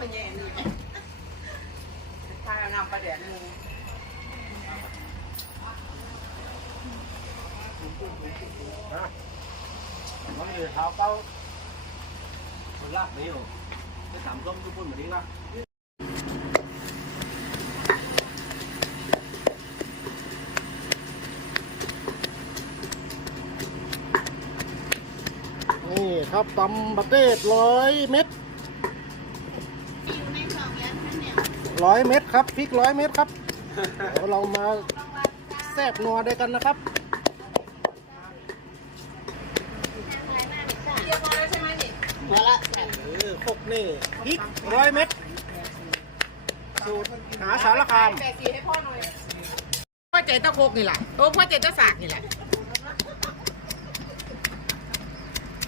คนแย่หน่อยพาเานำประเดี๋ยวมูนะมันเลยเท้าเก้าคนลากไม่อยู่ไปสามต้มทุกคนเหมือนนี้นะนี่ครับตำบัตเตศร้อยเม็ด ร้อยเม็ดครับพริกร้อยเม็ดครับเดี๋ยวเรามาแซ่บนัวด้วยกันนะครับเรียบร้อยแล้วใช่ไหมนี่มาละเออครกนี่พริกร้อยเม็ดสูตรหาสารคามแปดสีให้พ่อหน่อยพ่อเจตะโคกนี่แหละโอ้พ่อเจตะสากนี่แหละ